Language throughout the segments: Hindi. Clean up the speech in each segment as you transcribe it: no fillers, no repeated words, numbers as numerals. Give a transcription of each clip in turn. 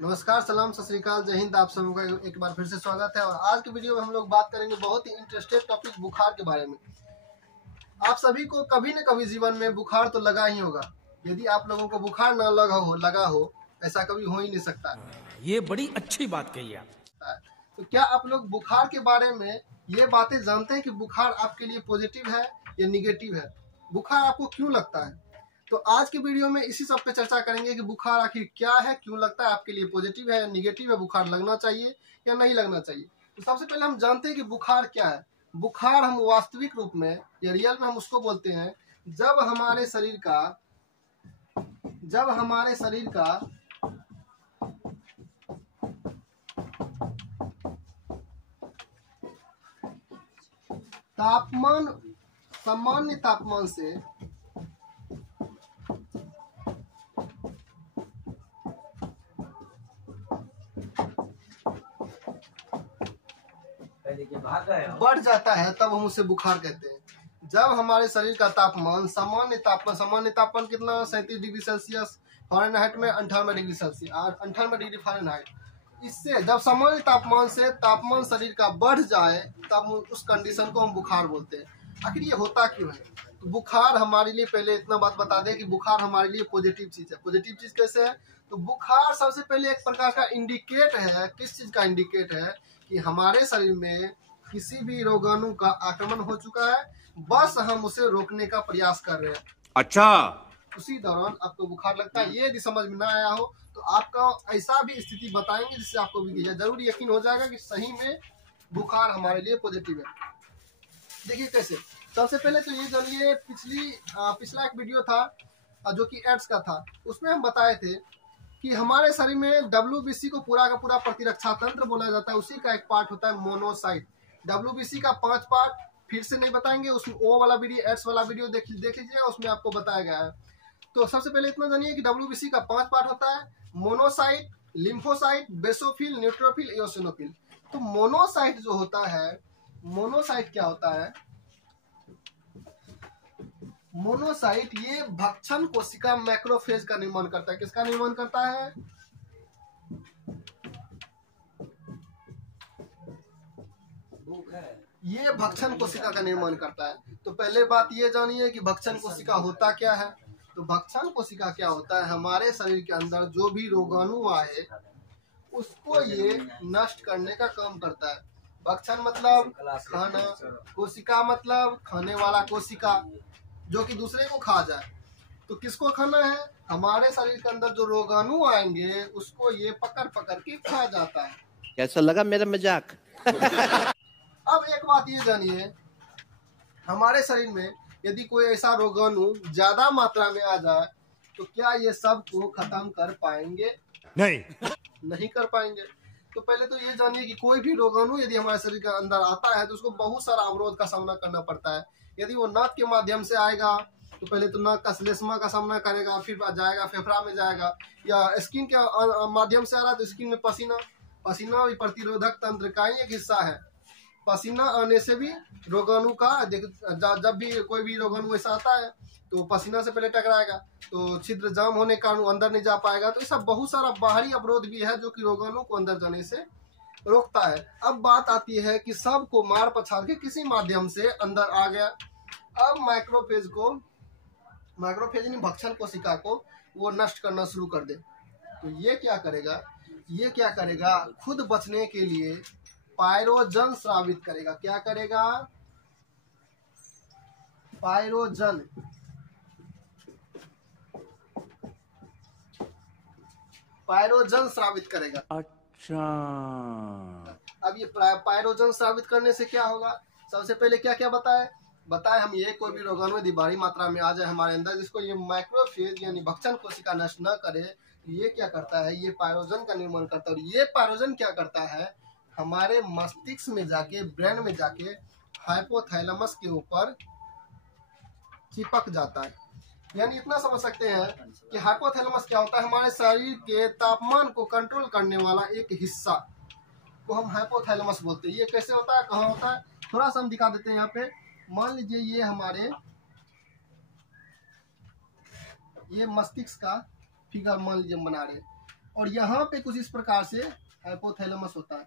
नमस्कार, सलाम, सत श्री अकाल, जय हिंद। आप सबों का एक बार फिर से स्वागत है। और आज की वीडियो में हम लोग बात करेंगे बहुत ही इंटरेस्टेड टॉपिक बुखार के बारे में। आप सभी को कभी न कभी जीवन में बुखार तो लगा ही होगा। यदि आप लोगों को बुखार ना लगा हो ऐसा कभी हो ही नहीं सकता। ये बड़ी अच्छी बात कही आप। तो क्या आप लोग बुखार के बारे में ये बातें जानते हैं कि बुखार आपके लिए पॉजिटिव है या निगेटिव है? बुखार आपको क्यों लगता है? तो आज की वीडियो में इसी सब पे चर्चा करेंगे कि बुखार आखिर क्या है, क्यों लगता है, आपके लिए पॉजिटिव है या निगेटिव है, बुखार लगना चाहिए या नहीं लगना चाहिए। तो सबसे पहले हम जानते हैं कि बुखार क्या है। बुखार हम वास्तविक रूप में या रियल में हम उसको बोलते हैं जब हमारे शरीर का तापमान सामान्य तापमान से बढ़ जाता है तब हम उसे बुखार कहते हैं। जब हमारे शरीर का तापमान सामान्य तापमान कितना, 37 डिग्री सेल्सियस, फ़ारेनहाइट में 98 डिग्री सेल्सियस और 98 डिग्री फ़ारेनहाइट, इससे जब सामान्य तापमान से तापमान शरीर का बढ़ जाए तब उस कंडीशन को हम बुखार बोलते हैं। आखिर ये होता क्यों है? तो बुखार हमारे लिए, पहले इतना बात बता दें कि बुखार हमारे लिए पॉजिटिव चीज है। पॉजिटिव चीज कैसे है? तो बुखार सबसे पहले एक प्रकार का इंडिकेट है। किस चीज का इंडिकेट है? कि हमारे शरीर में किसी भी रोगाणु का आक्रमण हो चुका है, बस हम उसे रोकने का प्रयास कर रहे हैं। अच्छा, उसी दौरान आपको बुखार लगता है। ये यदि समझ में ना आया हो तो आपका ऐसा भी स्थिति बताएंगे जिससे आपको भी जरूर यकीन हो जाएगा कि सही में बुखार हमारे लिए पॉजिटिव है। देखिए कैसे। सबसे पहले तो ये जानिए, पिछला एक वीडियो था जो कि एड्स का था, उसमें हम बताए थे कि हमारे शरीर में WBC को पूरा का पूरा प्रतिरक्षा तंत्र बोला जाता है। उसी का एक पार्ट होता है मोनोसाइट। WBC का 5 पार्ट फिर से नहीं बताएंगे, उसमें वो वाला वीडियो, एड्स वाला वीडियो देख लीजिएगा, उसमें आपको बताया गया है। तो सबसे पहले इतना जानिए कि WBC का 5 पार्ट होता है: monocyte, lymphocyte, basophil, neutrophil, eosinophil. तो मोनोसाइट जो होता है, मोनोसाइट क्या होता है? मोनोसाइट ये भक्षण कोशिका मैक्रोफेज का निर्माण करता है। किसका निर्माण करता है? ये भक्षण कोशिका का निर्माण करता है। तो पहले बात ये जानिए कि भक्षण कोशिका होता क्या है। तो भक्षण कोशिका क्या होता है? हमारे शरीर के अंदर जो भी रोगाणु आए उसको ये नष्ट करने का काम करता है। भक्षण मतलब खाना, कोशिका मतलब खाने वाला कोशिका, जो कि दूसरे को खा जाए। तो किसको खाना है? हमारे शरीर के अंदर जो रोगाणु आएंगे उसको ये पकड़ के खा जाता है। कैसा लगा मेरा मजाक? अब एक बात ये जानिए, हमारे शरीर में यदि कोई ऐसा रोगाणु ज्यादा मात्रा में आ जाए तो क्या ये सब को खत्म कर पाएंगे? नहीं कर पाएंगे। तो पहले तो ये जानिए कि कोई भी रोगाणु यदि हमारे शरीर के अंदर आता है तो उसको बहुत सारा अवरोध का सामना करना पड़ता है। यदि वो नाक के माध्यम से आएगा तो पहले तो नाक का श्लेष्मा का सामना करेगा, फिर जाएगा फेफड़ा में जाएगा, या स्किन के माध्यम से आ रहा है तो स्किन में पसीना भी प्रतिरोधक तंत्र का ही एक हिस्सा है। पसीना आने से भी रोगाणु का, जब भी कोई भी रोगाणु ऐसा आता है तो पसीना से पहले टकराएगा तो छिद्र जाम होने के कारण अंदर नहीं जा पाएगा। तो ऐसा बहुत सारा बाहरी अवरोध भी है जो कि रोगाणु को अंदर जाने से रोकता है। अब बात आती है कि सबको मार पछाड़ के किसी माध्यम से अंदर आ गया। अब माइक्रोफेज ने भक्षण कोशिका को वो नष्ट करना शुरू कर दे। तो ये क्या करेगा? खुद बचने के लिए पायरोजन स्रावित करेगा। क्या करेगा? पायरोजन स्रावित करेगा। अच्छा, अब ये पायरोजन स्रावित करने से क्या होगा? सबसे पहले क्या बताए हम, ये कोई भी रोगाणु यदि भारी मात्रा में आ जाए हमारे अंदर, जिसको ये माइक्रोफेज यानी भक्षण कोशिका नष्ट न करे, ये क्या करता है? ये पायरोजन का निर्माण करता है। और ये पायरोजन क्या करता है? हमारे मस्तिष्क में जाके, ब्रेन में जाके हाइपोथैलेमस के ऊपर चिपक जाता है। यानी इतना समझ सकते हैं कि हाइपोथैलेमस क्या होता है? हमारे शरीर के तापमान को कंट्रोल करने वाला एक हिस्सा को हम हाइपोथैलेमस बोलते हैं। ये कैसे होता है, कहाँ होता है, थोड़ा सा हम दिखा देते हैं यहाँ पे। मान लीजिए ये मस्तिष्क का फिगर मान लीजिए बना रहे, और यहाँ पे कुछ इस प्रकार से हाइपोथैलेमस होता है।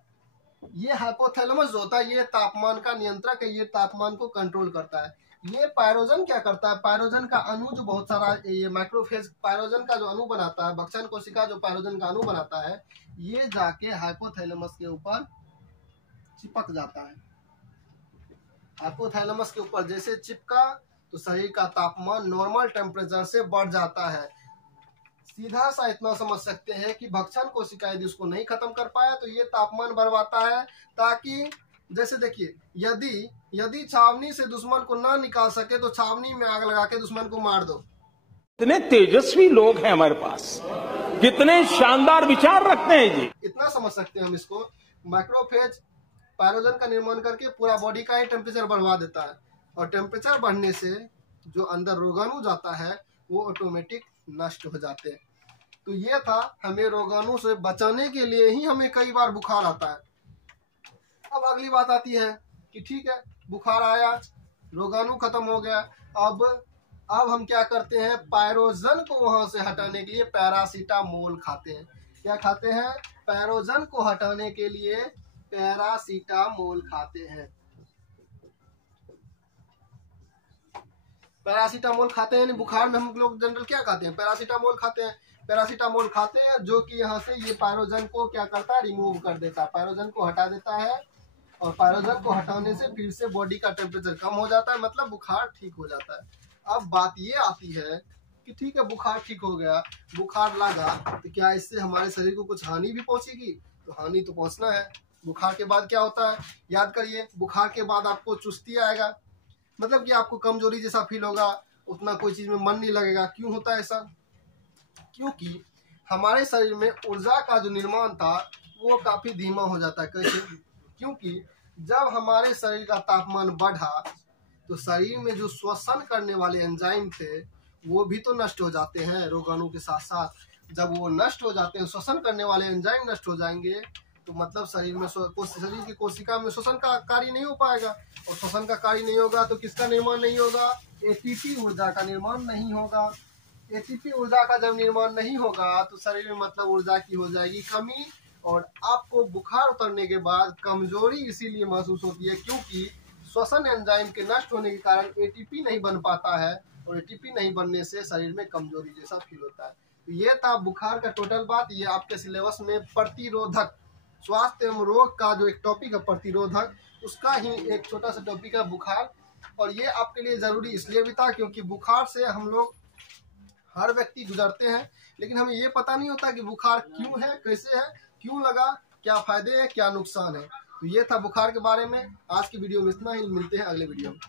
ये हाइपोथैलेमस जो होता है ये तापमान का नियंत्रक है, ये तापमान को कंट्रोल करता है। ये पायरोजन क्या करता है, पायरोजन का अणु जो बहुत सारा ये माइक्रोफेज पायरोजन का जो अणु बनाता है, भक्षण कोशिका जो पायरोजन का अणु बनाता है, ये जाके हाइपोथैलेमस के ऊपर चिपक जाता है। हाइपोथैलेमस के ऊपर जैसे चिपका तो शरीर का तापमान नॉर्मल टेम्परेचर से बढ़ जाता है। सीधा सा इतना समझ सकते हैं कि भक्षण कोशिका यदि उसको नहीं खत्म कर पाया तो ये तापमान बढ़वाता है, ताकि जैसे देखिए यदि छावनी से दुश्मन को ना निकाल सके तो छावनी में आग लगा के दुश्मन को मार दो। कितने तेजस्वी लोग हैं हमारे पास, कितने शानदार विचार रखते हैं जी। इतना समझ सकते हैं हम इसको, माइक्रोफेज पायरोजन का निर्माण करके पूरा बॉडी का ही टेम्परेचर बढ़वा देता है, और टेम्परेचर बढ़ने से जो अंदर रोगाणु जाता है वो ऑटोमेटिक नष्ट हो जाते हैं। तो ये था, हमें रोगाणु से बचाने के लिए ही हमें कई बार बुखार आता है। अब अगली बात आती है कि ठीक है बुखार आया, रोगाणु खत्म हो गया, अब हम क्या करते हैं, पायरोजन को वहां से हटाने के लिए पैरासीटामोल खाते हैं। क्या खाते हैं, पायरोजन को हटाने के लिए पैरासीटामोल खाते हैं। पैरासीटामोल खाते हैं, बुखार में हम लोग जनरल क्या खाते हैं, पैरासीटामोल खाते हैं। पैरासीटामोल खाते हैं जो कि यहाँ से ये पायरोजन को क्या करता है, रिमूव कर देता है, पायरोजन को हटा देता है, और पायरोजन को हटाने से फिर से बॉडी का टेम्परेचर कम हो जाता है, मतलब बुखार ठीक हो जाता है। अब बात ये आती है कि ठीक है बुखार ठीक हो गया, बुखार लगा तो क्या इससे हमारे शरीर को कुछ हानि भी पहुंचेगी? तो हानि तो पहुंचना है। बुखार के बाद क्या होता है, याद करिए, बुखार के बाद आपको चुस्ती आएगा, मतलब कि आपको कमजोरी जैसा फील होगा, उतना कोई चीज में मन नहीं लगेगा। क्यों होता है ऐसा? क्योंकि हमारे शरीर में ऊर्जा का जो निर्माण था वो काफी धीमा हो जाता है। कैसे? क्योंकि जब हमारे शरीर का तापमान बढ़ा तो शरीर में जो श्वसन करने वाले एंजाइम थे वो भी तो नष्ट हो जाते हैं रोगाणु के साथ साथ। जब वो नष्ट हो जाते हैं, श्वसन करने वाले एंजाइम नष्ट हो जाएंगे, तो मतलब शरीर की कोशिका में श्वसन का कार्य नहीं हो पाएगा, और श्वसन का कार्य नहीं होगा तो किसका निर्माण नहीं होगा, एटीपी ऊर्जा का निर्माण नहीं होगा। एटीपी ऊर्जा का जब निर्माण नहीं होगा तो शरीर में मतलब ऊर्जा की हो जाएगी कमी, और आपको बुखार उतरने के बाद कमजोरी इसीलिए महसूस होती है क्योंकि श्वसन एंजाइम के नष्ट होने के कारण एटीपी नहीं बन पाता है, और एटीपी नहीं बनने से शरीर में कमजोरी जैसा फील होता है। तो ये था बुखार का टोटल बात। ये आपके सिलेबस में प्रतिरोधक स्वास्थ्य एवं रोग का जो एक टॉपिक है प्रतिरोधक, उसका ही एक छोटा सा टॉपिक है बुखार। और ये आपके लिए जरूरी इसलिए भी था क्योंकि बुखार से हम लोग हर व्यक्ति गुजरते हैं, लेकिन हमें ये पता नहीं होता कि बुखार क्यों है, कैसे है, क्यों लगा, क्या फायदे हैं, क्या नुकसान है। तो ये था बुखार के बारे में। आज की वीडियो में इतना ही, मिलते हैं अगले वीडियो में।